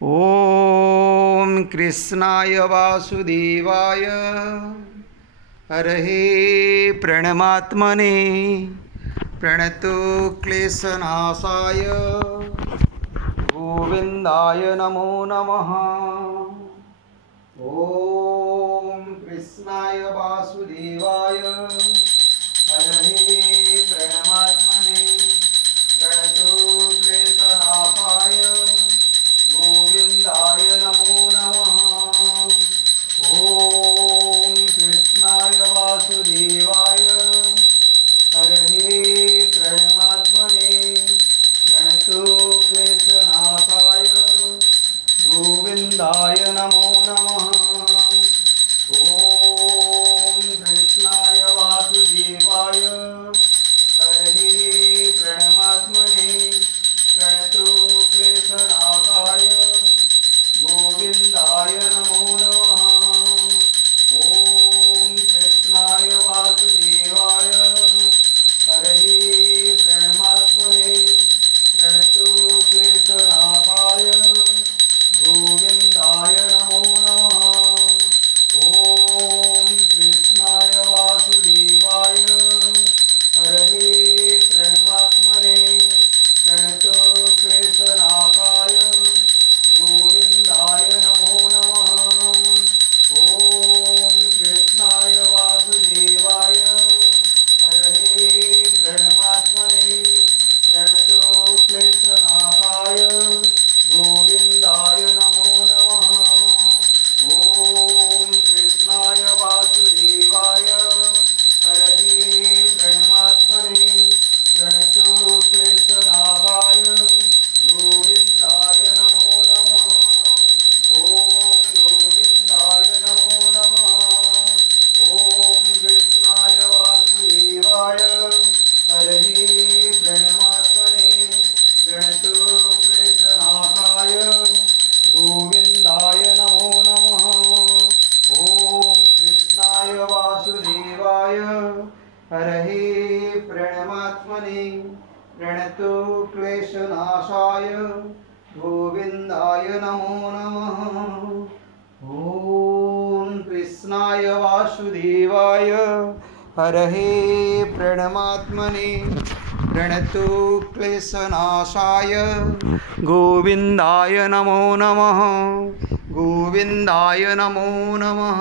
ॐ कृष्णाय वासुदेवाय हरहे प्रणमात्मने प्रणतो क्लेशनाशाय गोविन्दाय नमो नमः। ॐ कृष्णाय वासुदेवाय हरहे प्रणमात्मने प्रणतो क्लेशनाशाय गोविन्दाय नमो नमः। ॐ कृष्णाय वासुदेवाय हरहे प्रणमात्मने प्रणतो क्लेशनाशाय गोविन्दाय नमो नमः। ॐ कृष्णाय वासुदेवाय हरहे प्रणमात्मने प्रणतो क्लेशनाशाय गोविन्दाय नमो नमः। ॐ कृष्णाय वासुदेवाय हरहे प्रणमात्मने प्रणतो क्लेशनाशाय गोविन्दाय नमो नमः। ॐ कृष्णाय वासुदेवाय हरहे प्रणमात्मने प्रणतो क्लेशनाशाय गोविन्दाय नमो नमः। ॐ कृष्णाय वासुदेवाय हरहे प्रणमात्मने प्रणतो क्लेशनाशाय गोविन्दाय नमो नमः। ॐ कृष्णाय वासुदेवाय हरहे प्रणमात्मने प्रणतो क्लेशनाशाय गोविन्दाय नमो नमः। ॐ गोविन्दाय नमो नमः। ॐ कृष्णाय वासुदेवाय हरहे प्रणमात्मने प्रणतो क्लेशनाशाय गोविन्दाय नमो नमः। ॐ कृष्णाय वासुदेवाय हरहे प्रणमात्मने प्रणतो क्लेशनाशाय गोविन्दाय नमो नमः। ॐ कृष्णाय वासुदेवाय हरहे प्रणमात्मने प्रणतो क्लेशनाशाय गोविन्दाय नमो नमः। गोविन्दाय नमो नमः।